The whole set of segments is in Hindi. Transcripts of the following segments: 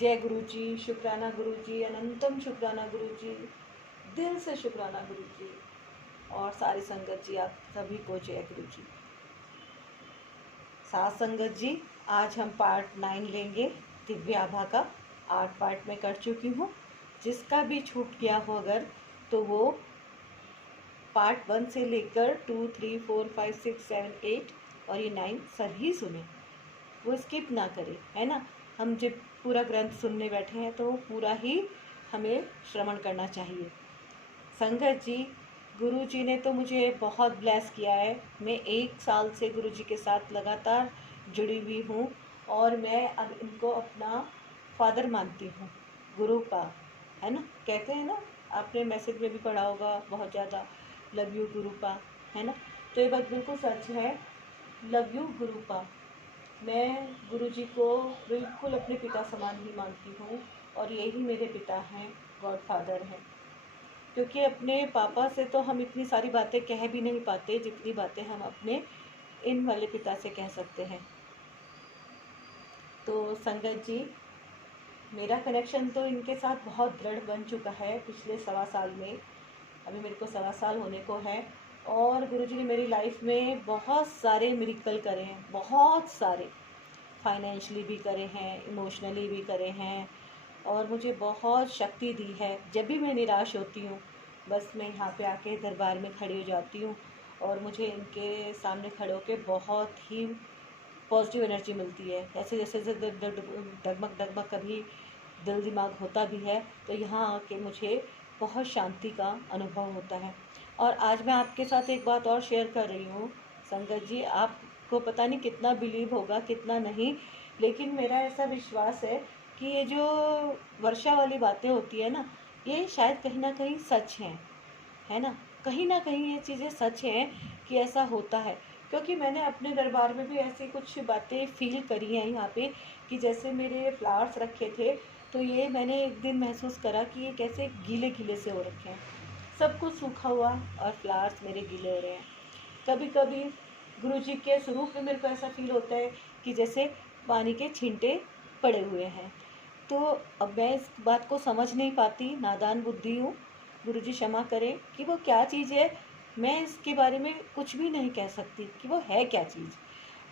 जय गुरु जी, शुक्राना गुरु जी, अनंतम शुक्राना गुरु जी, दिल से शुक्राना गुरु जी और सारी संगत जी, आप सभी को जय गुरु जी। सात संगत जी, आज हम पार्ट 9 लेंगे दिव्य आभा का। 8 पार्ट में कर चुकी हूँ। जिसका भी छूट गया हो अगर, तो वो पार्ट 1 से लेकर 2, 3, 4, 5, 6, 7, 8 और ये 9 सभी सुने, वो स्किप ना करें, है ना। हम जब पूरा ग्रंथ सुनने बैठे हैं तो पूरा ही हमें श्रवण करना चाहिए। संगत जी, गुरु जी ने तो मुझे बहुत ब्लेस किया है। मैं 1 साल से गुरु जी के साथ लगातार जुड़ी हुई हूँ और मैं अब इनको अपना फादर मानती हूँ, गुरु का, है ना। कहते हैं ना, आपने मैसेज में भी पढ़ा होगा बहुत ज़्यादा, लव यू गुरु पा, है ना। तो ये बात बिल्कुल सच है, लव यू गुरु पा। मैं गुरुजी को बिल्कुल अपने पिता समान ही मानती हूँ और यही मेरे पिता हैं, गॉड फादर हैं। क्योंकि अपने पापा से तो हम इतनी सारी बातें कह भी नहीं पाते जितनी बातें हम अपने इन वाले पिता से कह सकते हैं। तो संगत जी, मेरा कनेक्शन तो इनके साथ बहुत दृढ़ बन चुका है पिछले 1.25 साल में। अभी मेरे को 1.25 साल होने को है और गुरुजी ने मेरी लाइफ में बहुत सारे मिरेकल करे हैं, बहुत सारे। फाइनेंशियली भी करे हैं, इमोशनली भी करे हैं और मुझे बहुत शक्ति दी है। जब भी मैं निराश होती हूँ, बस मैं यहाँ पे आके दरबार में खड़ी हो जाती हूँ और मुझे इनके सामने खड़े होकर बहुत ही पॉजिटिव एनर्जी मिलती है। ऐसे जैसे डगमग डगमग कभी दिल दिमाग होता भी है तो यहाँ आके मुझे बहुत शांति का अनुभव होता है। और आज मैं आपके साथ एक बात और शेयर कर रही हूँ संगत जी, आपको पता नहीं कितना बिलीव होगा कितना नहीं, लेकिन मेरा ऐसा विश्वास है कि ये जो वर्षा वाली बातें होती है ना, ये शायद कहीं ना कहीं सच हैं, है ना। कहीं ना कहीं ये चीज़ें सच हैं कि ऐसा होता है। क्योंकि मैंने अपने दरबार में भी ऐसी कुछ बातें फील करी हैं यहाँ पे, कि जैसे मेरे फ्लावर्स रखे थे तो ये मैंने एक दिन महसूस करा कि ये कैसे गीले गीले से हो रखे हैं, सब कुछ सूखा हुआ और फ्लावर्स मेरे गीले हो रहे हैं। कभी कभी गुरुजी के स्वरूप में मेरे को ऐसा फील होता है कि जैसे पानी के छींटे पड़े हुए हैं। तो अब मैं इस बात को समझ नहीं पाती, नादान बुद्धि हूँ, गुरुजी क्षमा करें कि वो क्या चीज़ है। मैं इसके बारे में कुछ भी नहीं कह सकती कि वो है क्या चीज़,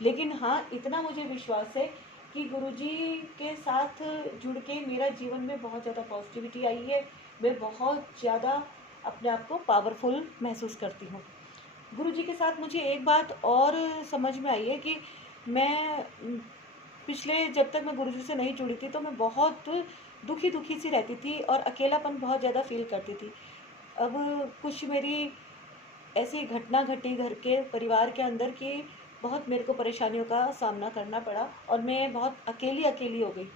लेकिन हाँ इतना मुझे विश्वास है कि गुरुजी के साथ जुड़ के मेरा जीवन में बहुत ज़्यादा पॉजिटिविटी आई है। मैं बहुत ज़्यादा अपने आप को पावरफुल महसूस करती हूँ। गुरुजी के साथ मुझे एक बात और समझ में आई है कि मैं पिछले, जब तक मैं गुरुजी से नहीं जुड़ी थी तो मैं बहुत दुखी दुखी सी रहती थी और अकेलापन बहुत ज़्यादा फील करती थी। अब कुछ मेरी ऐसी घटना घटी घर के परिवार के अंदर कि बहुत मेरे को परेशानियों का सामना करना पड़ा और मैं बहुत अकेली अकेली हो गई।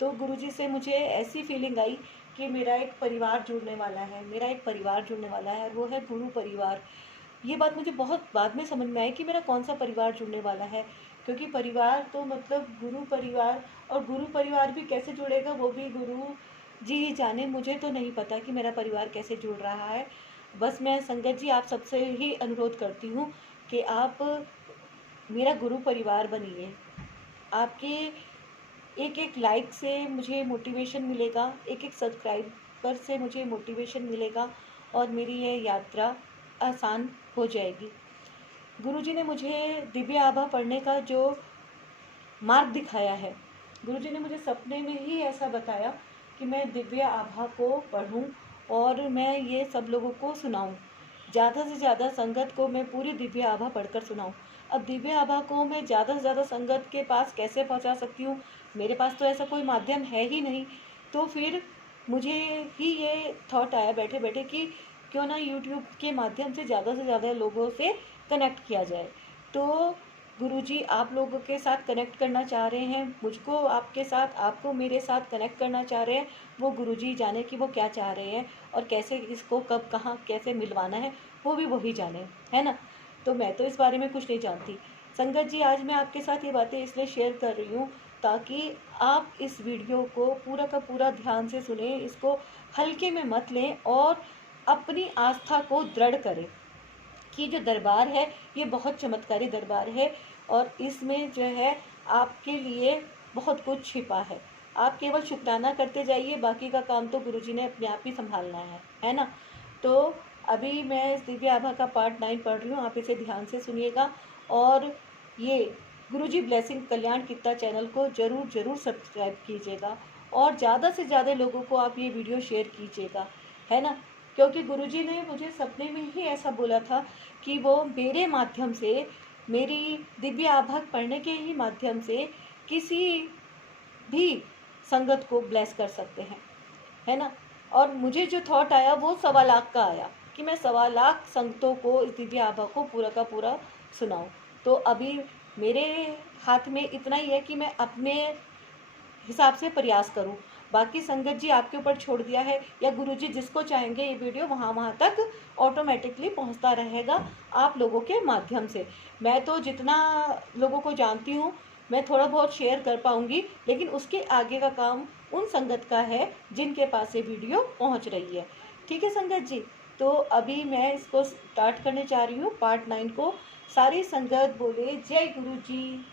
तो गुरुजी से मुझे ऐसी फीलिंग आई कि मेरा एक परिवार जुड़ने वाला है, मेरा एक परिवार जुड़ने वाला है, वो है गुरु परिवार। ये बात मुझे बहुत बाद में समझ में आई कि मेरा कौन सा परिवार जुड़ने वाला है। क्योंकि परिवार तो मतलब गुरु परिवार, और गुरु परिवार भी कैसे जुड़ेगा वो भी गुरु जी ही जाने, मुझे तो नहीं पता कि मेरा परिवार कैसे जुड़ रहा है। बस मैं संगत जी आप सबसे ही अनुरोध करती हूँ कि आप मेरा गुरु परिवार बनिए। आपके एक एक लाइक से मुझे मोटिवेशन मिलेगा, एक एक सब्सक्राइबर से मुझे मोटिवेशन मिलेगा और मेरी ये यात्रा आसान हो जाएगी। गुरुजी ने मुझे दिव्य आभा पढ़ने का जो मार्ग दिखाया है, गुरुजी ने मुझे सपने में ही ऐसा बताया कि मैं दिव्य आभा को पढ़ूं और मैं ये सब लोगों को सुनाऊं। ज़्यादा से ज़्यादा संगत को मैं पूरी दिव्य आभा पढ़कर सुनाऊं। अब दिव्य आभा को मैं ज़्यादा से ज़्यादा संगत के पास कैसे पहुंचा सकती हूँ, मेरे पास तो ऐसा कोई माध्यम है ही नहीं। तो फिर मुझे ही ये थॉट आया बैठे बैठे कि क्यों ना यूट्यूब के माध्यम से ज़्यादा लोगों से कनेक्ट किया जाए। तो गुरुजी आप लोगों के साथ कनेक्ट करना चाह रहे हैं, मुझको आपके साथ, आपको मेरे साथ कनेक्ट करना चाह रहे हैं। वो गुरुजी जाने कि वो क्या चाह रहे हैं और कैसे इसको कब कहाँ कैसे मिलवाना है, वो भी वही जाने, है ना। तो मैं तो इस बारे में कुछ नहीं जानती। संगत जी, आज मैं आपके साथ ये बातें इसलिए शेयर कर रही हूँ ताकि आप इस वीडियो को पूरा का पूरा ध्यान से सुने, इसको हल्के में मत लें और अपनी आस्था को दृढ़ करें कि जो दरबार है ये बहुत चमत्कारी दरबार है और इसमें जो है आपके लिए बहुत कुछ छिपा है। आप केवल शुक्राना करते जाइए, बाकी का काम तो गुरुजी ने अपने आप ही संभालना है ना। तो अभी मैं इस दिव्य आभा का पार्ट 9 पढ़ रही हूँ, आप इसे ध्यान से सुनिएगा। और ये गुरुजी ब्लेसिंग कल्याण कित्ता चैनल को ज़रूर सब्सक्राइब कीजिएगा और ज़्यादा से ज़्यादा लोगों को आप ये वीडियो शेयर कीजिएगा, है ना। क्योंकि गुरुजी ने मुझे सपने में ही ऐसा बोला था कि वो मेरे माध्यम से, मेरी दिव्य आभा पढ़ने के ही माध्यम से किसी भी संगत को ब्लेस कर सकते हैं, है ना। और मुझे जो थॉट आया वो 1.25 लाख का आया कि मैं 1.25 लाख संगतों को इस दिव्य आभा को पूरा का पूरा सुनाऊं। तो अभी मेरे हाथ में इतना ही है कि मैं अपने हिसाब से प्रयास करूं। बाकी संगत जी आपके ऊपर छोड़ दिया है, या गुरुजी जिसको चाहेंगे ये वीडियो वहाँ तक ऑटोमेटिकली पहुँचता रहेगा आप लोगों के माध्यम से। मैं तो जितना लोगों को जानती हूँ मैं थोड़ा बहुत शेयर कर पाऊँगी, लेकिन उसके आगे का काम उन संगत का है जिनके पास ये वीडियो पहुँच रही है। ठीक है संगत जी, तो अभी मैं इसको स्टार्ट करने जा रही हूँ पार्ट 9 को। सारी संगत बोले जय गुरु जी,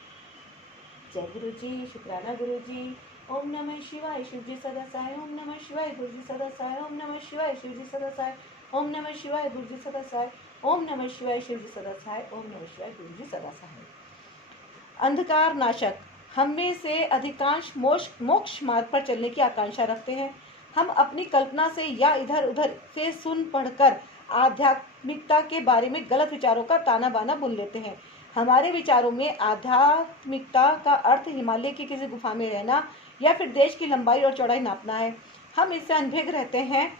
जय गुरु जी, शुक्राना गुरु जी। ओम नमः शिवाय, शिव जी सदा सहाय। ओम नमः शिवाय, गुरु जी सदा सहाय। ओम नमः शिवाय, शिव जी सदा सहाय। ओम नमः शिवाय, गुरु जी सदा सहाय। ओम नमः शिवाय, शिव जी सदा सहाय। ओम नमः शिवाय, गुरु जी सदा सहाय। अंधकार नाशक, हम में से अधिकांश मोक्ष मार्ग पर चलने की आकांक्षा रखते हैं। हम अपनी कल्पना से या इधर उधर से सुन पढ़कर आध्यात्मिकता के बारे में गलत विचारों का ताना बाना बुन लेते हैं। हमारे विचारों में आध्यात्मिकता का अर्थ हिमालय की किसी गुफा में रहना या फिर देश की लंबाई और चौड़ाई नापना है। हम इससे अनभिज्ञ रहते हैं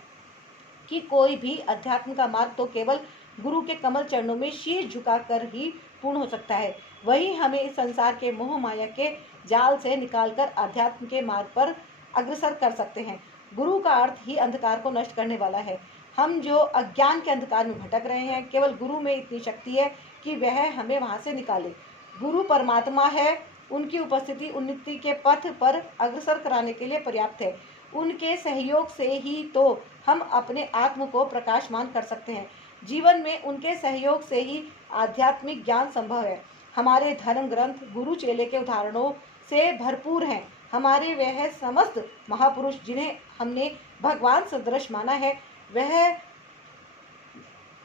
कि कोई भी अध्यात्म का मार्ग तो केवल गुरु के कमल चरणों में शीश झुकाकर ही पूर्ण हो सकता है। वही हमें इस संसार के मोह माया के जाल से निकालकर आध्यात्म के मार्ग पर अग्रसर कर सकते हैं। गुरु का अर्थ ही अंधकार को नष्ट करने वाला है। हम जो अज्ञान के अंधकार में भटक रहे हैं, केवल गुरु में इतनी शक्ति है कि वह हमें वहां से निकाले। गुरु परमात्मा है, उनकी उपस्थिति उन्नति के पथ पर अग्रसर कराने के लिए पर्याप्त है। उनके सहयोग से ही तो हम अपने आत्म को प्रकाशमान कर सकते हैं। जीवन में उनके सहयोग से ही आध्यात्मिक ज्ञान संभव है। हमारे धर्म ग्रंथ गुरु चेले के उदाहरणों से भरपूर हैं। हमारे वह समस्त महापुरुष जिन्हें हमने भगवान सदृश माना है, वह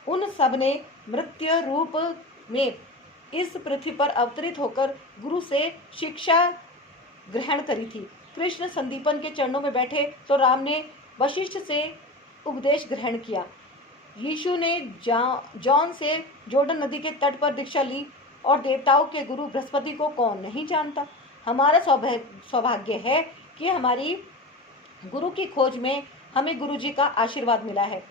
उन सब ने मृत्यु रूप में इस पृथ्वी पर अवतरित होकर गुरु से शिक्षा ग्रहण करी थी। कृष्ण संदीपन के चरणों में बैठे तो राम ने वशिष्ठ से उपदेश ग्रहण किया। यीशु ने जॉन से जोर्डन नदी के तट पर दीक्षा ली, और देवताओं के गुरु बृहस्पति को कौन नहीं जानता। हमारा सौभाग्य है कि हमारी गुरु की खोज में हमें गुरु जी का आशीर्वाद मिला है।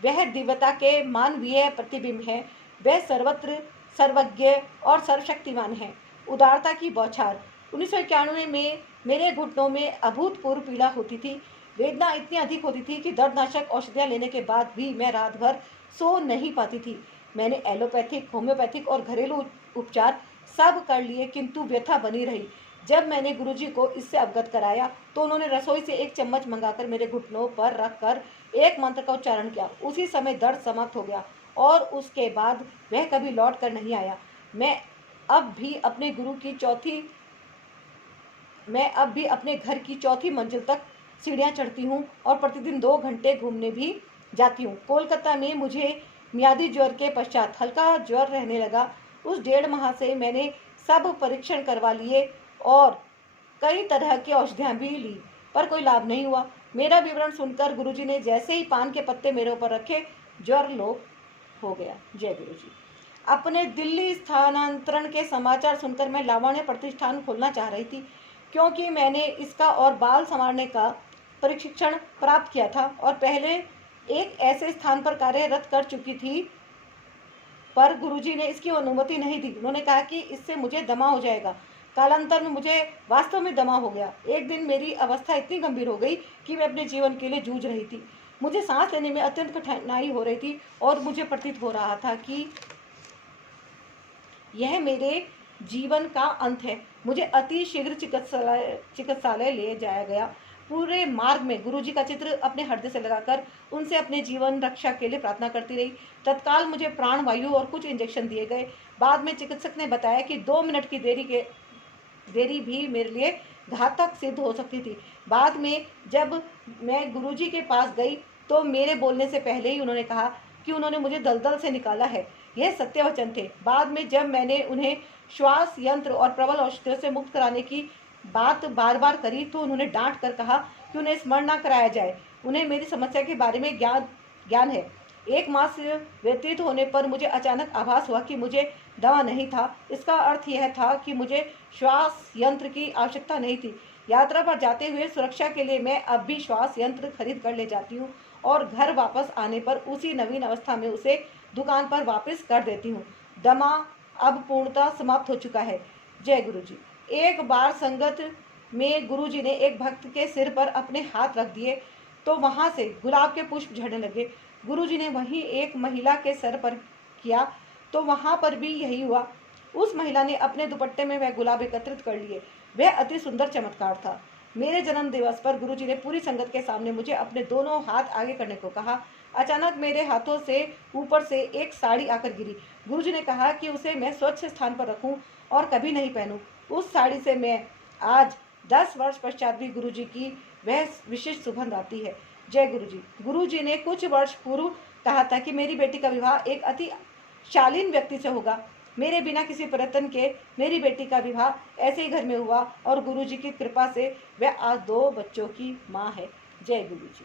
वह दिव्यता के मानवीय प्रतिबिंब है। वह सर्वत्र सर्वज्ञ और सर्वशक्तिमान है। उदारता की बौछार। 1991 में मेरे घुटनों में अभूतपूर्व पीड़ा होती थी। वेदना इतनी अधिक होती थी कि दर्दनाशक औषधियाँ लेने के बाद भी मैं रात भर सो नहीं पाती थी। मैंने एलोपैथिक, होम्योपैथिक और घरेलू उपचार सब कर लिए, किंतु व्यथा बनी रही। जब मैंने गुरुजी को इससे अवगत कराया तो उन्होंने रसोई से एक चम्मच मंगाकर मेरे घुटनों पर रखकर एक मंत्र का उच्चारण किया। उसी समय दर्द समाप्त हो गया और उसके बाद वह कभी लौट कर नहीं आया। मैं अब भी अपने घर की चौथी मंजिल तक सीढ़ियाँ चढ़ती हूँ और प्रतिदिन 2 घंटे घूमने भी जाती हूँ। कोलकाता में मुझे मियादी ज्वर के पश्चात हल्का ज्वर रहने लगा। उस 1.5 माह से मैंने सब परीक्षण करवा लिए और कई तरह की औषधियाँ भी ली, पर कोई लाभ नहीं हुआ। मेरा विवरण सुनकर गुरुजी ने जैसे ही पान के पत्ते मेरे ऊपर रखे, ज्वर लोप हो गया। जय गुरुजी। अपने दिल्ली स्थानांतरण के समाचार सुनकर मैं लावण्य प्रतिष्ठान खोलना चाह रही थी, क्योंकि मैंने इसका और बाल संवारने का प्रशिक्षण प्राप्त किया था और पहले एक ऐसे स्थान पर कार्यरत कर चुकी थी, पर गुरुजी ने इसकी अनुमति नहीं दी। उन्होंने कहा कि इससे मुझे दमा हो जाएगा। कालांतर में मुझे वास्तव में दमा हो गया। एक दिन मेरी अवस्था इतनी गंभीर हो गई कि मैं अपने जीवन के लिए जूझ रही थी। मुझे सांस लेने में अत्यंत कठिनाई हो रही थी और मुझे प्रतीत हो रहा था कि यह मेरे जीवन का अंत है। मुझे अति शीघ्र चिकित्सालय ले जाया गया। पूरे मार्ग में गुरुजी का चित्र अपने हृदय से लगाकर उनसे अपने जीवन रक्षा के लिए प्रार्थना करती रही। तत्काल मुझे प्राण वायु और कुछ इंजेक्शन दिए गए। बाद में चिकित्सक ने बताया कि 2 मिनट की देरी भी मेरे लिए घातक सिद्ध हो सकती थी। बाद में जब मैं गुरुजी के पास गई तो मेरे बोलने से पहले ही उन्होंने कहा कि उन्होंने मुझे दलदल से निकाला है। यह सत्य वचन थे। बाद में जब मैंने उन्हें श्वास यंत्र और प्रबल औषधियों से मुक्त कराने की बात बार बार करी तो उन्होंने डांट कर कहा कि उन्हें स्मरण न कराया जाए, उन्हें मेरी समस्या के बारे में ज्ञान है। 1 मास व्यतीत होने पर मुझे अचानक आभास हुआ कि मुझे दवा नहीं था। इसका अर्थ यह था कि मुझे श्वास यंत्र की आवश्यकता नहीं थी। यात्रा पर जाते हुए सुरक्षा के लिए मैं अब भी श्वास यंत्र खरीद कर ले जाती हूँ और घर वापस आने पर उसी नवीन अवस्था में उसे दुकान पर वापस कर देती हूँ। दमा अब पूर्णतः समाप्त हो चुका है। जय गुरु जी। एक बार संगत में गुरु जी ने एक भक्त के सिर पर अपने हाथ रख दिए तो वहां से गुलाब के पुष्प झड़ने लगे। गुरु जी ने वहीं एक महिला के सर पर किया तो वहां पर भी यही हुआ। उस महिला ने अपने दुपट्टे में वह गुलाब एकत्रित कर लिए। वह अति सुंदर चमत्कार था। मेरे जन्म दिवस पर गुरुजी ने पूरी संगत के सामने मुझे अपने दोनों हाथ आगे करने को कहा। अचानक मेरे हाथों से ऊपर से एक साड़ी आकर गिरी। गुरुजी ने कहा कि उसे मैं स्वच्छ स्थान पर रखूं और कभी नहीं पहनूं। उस साड़ी से मैं आज 10 वर्ष पश्चात भी गुरुजी की वह विशिष्ट सुगंध आती है। जय गुरुजी। गुरुजी ने कुछ वर्ष पूर्व कहा था कि मेरी बेटी का विवाह एक अति शालीन व्यक्ति से होगा। मेरे बिना किसी प्रयत्न के मेरी बेटी का विवाह ऐसे ही घर में हुआ और गुरुजी की कृपा से वह आज 2 बच्चों की माँ है। जय गुरुजी।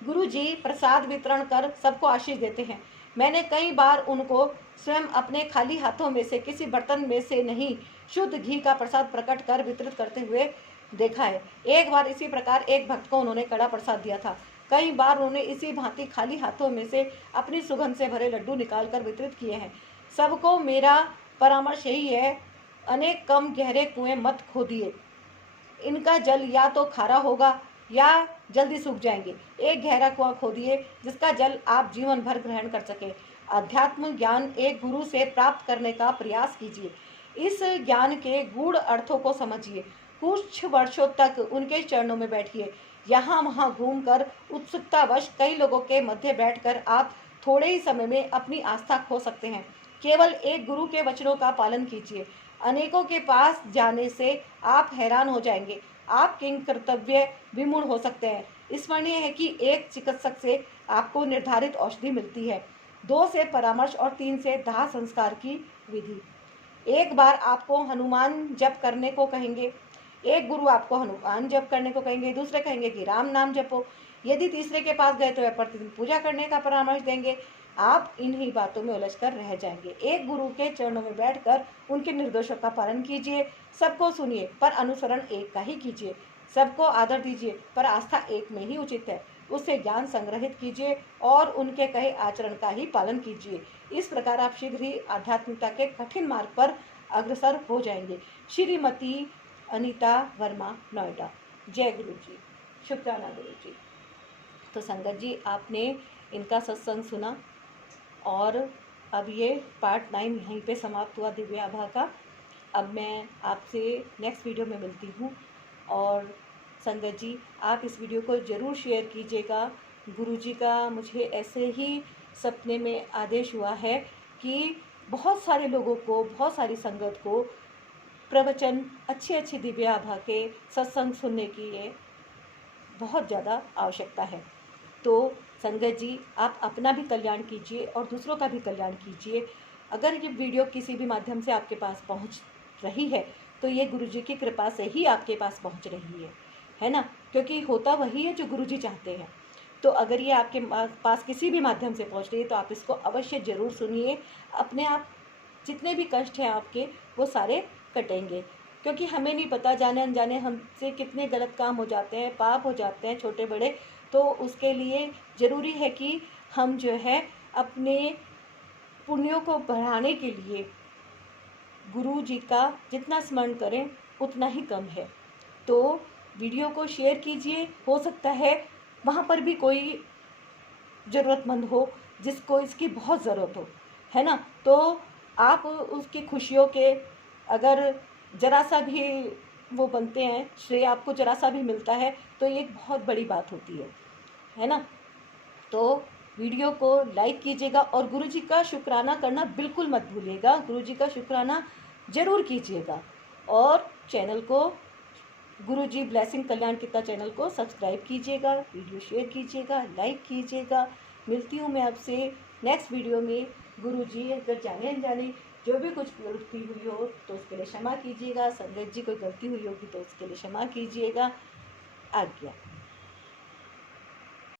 गुरुजी प्रसाद वितरण कर सबको आशीष देते हैं। मैंने कई बार उनको स्वयं अपने खाली हाथों में से किसी बर्तन में से नहीं शुद्ध घी का प्रसाद प्रकट कर वितरित करते हुए देखा है। एक बार इसी प्रकार एक भक्त को उन्होंने कड़ा प्रसाद दिया था। कई बार उन्होंने इसी भांति खाली हाथों में से अपनी सुगंध से भरे लड्डू निकालकर वितरित किए हैं। सबको मेरा परामर्श यही है, अनेक कम गहरे कुएं मत खोदिए। इनका जल या तो खारा होगा या जल्दी सूख जाएंगे। एक गहरा कुआं खोदिए जिसका जल आप जीवन भर ग्रहण कर सके। अध्यात्म ज्ञान एक गुरु से प्राप्त करने का प्रयास कीजिए। इस ज्ञान के गूढ़ अर्थों को समझिए। कुछ वर्षों तक उनके चरणों में बैठिए। यहाँ वहाँ घूमकर उत्सुकतावश कई लोगों के मध्य बैठकर आप थोड़े ही समय में अपनी आस्था खो सकते हैं। केवल एक गुरु के वचनों का पालन कीजिए। अनेकों के पास जाने से आप हैरान हो जाएंगे। आप किंग कर्तव्य विमूढ़ हो सकते हैं। स्मरणीय है कि एक चिकित्सक से आपको निर्धारित औषधि मिलती है, 2 से परामर्श और 3 से दाह संस्कार की विधि। एक बार आपको हनुमान जप करने को कहेंगे, एक गुरु आपको हनुमान जप करने को कहेंगे, दूसरे कहेंगे कि राम नाम जपो। यदि तीसरे के पास गए तो वह प्रतिदिन पूजा करने का परामर्श देंगे। आप इन्हीं बातों में उलझकर रह जाएंगे। एक गुरु के चरणों में बैठकर उनके निर्देशों का पालन कीजिए। सबको सुनिए पर अनुसरण एक का ही कीजिए। सबको आदर दीजिए पर आस्था एक में ही उचित है। उससे ज्ञान संग्रहित कीजिए और उनके कहे आचरण का ही पालन कीजिए। इस प्रकार आप शीघ्र ही आध्यात्मिकता के कठिन मार्ग पर अग्रसर हो जाएंगे। श्रीमती अनीता वर्मा, नोएडा। जय गुरु जी। शुक्राना गुरु जी। तो संगत जी, आपने इनका सत्संग सुना और अब ये पार्ट 9 यहीं पे समाप्त हुआ दिव्य आभा का। अब मैं आपसे नेक्स्ट वीडियो में मिलती हूँ और संगत जी आप इस वीडियो को ज़रूर शेयर कीजिएगा। गुरुजी का मुझे ऐसे ही सपने में आदेश हुआ है कि बहुत सारे लोगों को, बहुत सारी संगत को प्रवचन, अच्छी दिव्य आभा के सत्संग सुनने की ये बहुत ज़्यादा आवश्यकता है। तो संगत जी आप अपना भी कल्याण कीजिए और दूसरों का भी कल्याण कीजिए। अगर ये वीडियो किसी भी माध्यम से आपके पास पहुंच रही है तो ये गुरुजी की कृपा से ही आपके पास पहुंच रही है ना, क्योंकि होता वही है जो गुरुजी चाहते हैं। तो अगर ये आपके पास किसी भी माध्यम से पहुंच रही है तो आप इसको अवश्य ज़रूर सुनिए। अपने आप जितने भी कष्ट हैं आपके वो सारे कटेंगे, क्योंकि हमें नहीं पता जाने अनजाने हमसे कितने गलत काम हो जाते हैं, पाप हो जाते हैं छोटे बड़े। तो उसके लिए ज़रूरी है कि हम जो है अपने पुण्यों को बढ़ाने के लिए गुरु जी का जितना स्मरण करें उतना ही कम है। तो वीडियो को शेयर कीजिए। हो सकता है वहाँ पर भी कोई ज़रूरतमंद हो जिसको इसकी बहुत ज़रूरत हो, है ना। तो आप उसकी खुशियों के अगर ज़रा सा भी वो बनते हैं, श्रेय आपको ज़रा सा भी मिलता है तो ये एक बहुत बड़ी बात होती है ना। तो वीडियो को लाइक कीजिएगा और गुरुजी का शुक्राना करना बिल्कुल मत भूलिएगा। गुरुजी का शुक्राना ज़रूर कीजिएगा और चैनल को गुरुजी ब्लेसिंग कल्याण कित्ता चैनल को सब्सक्राइब कीजिएगा, वीडियो शेयर कीजिएगा, लाइक कीजिएगा। मिलती हूँ मैं आपसे नेक्स्ट वीडियो में। गुरुजी अगर जाने अनजाने जो भी कुछ गलती हुई हो तो उसके लिए क्षमा कीजिएगा। संगत जी कोई गलती हुई होगी तो उसके लिए क्षमा कीजिएगा। आज्ञा।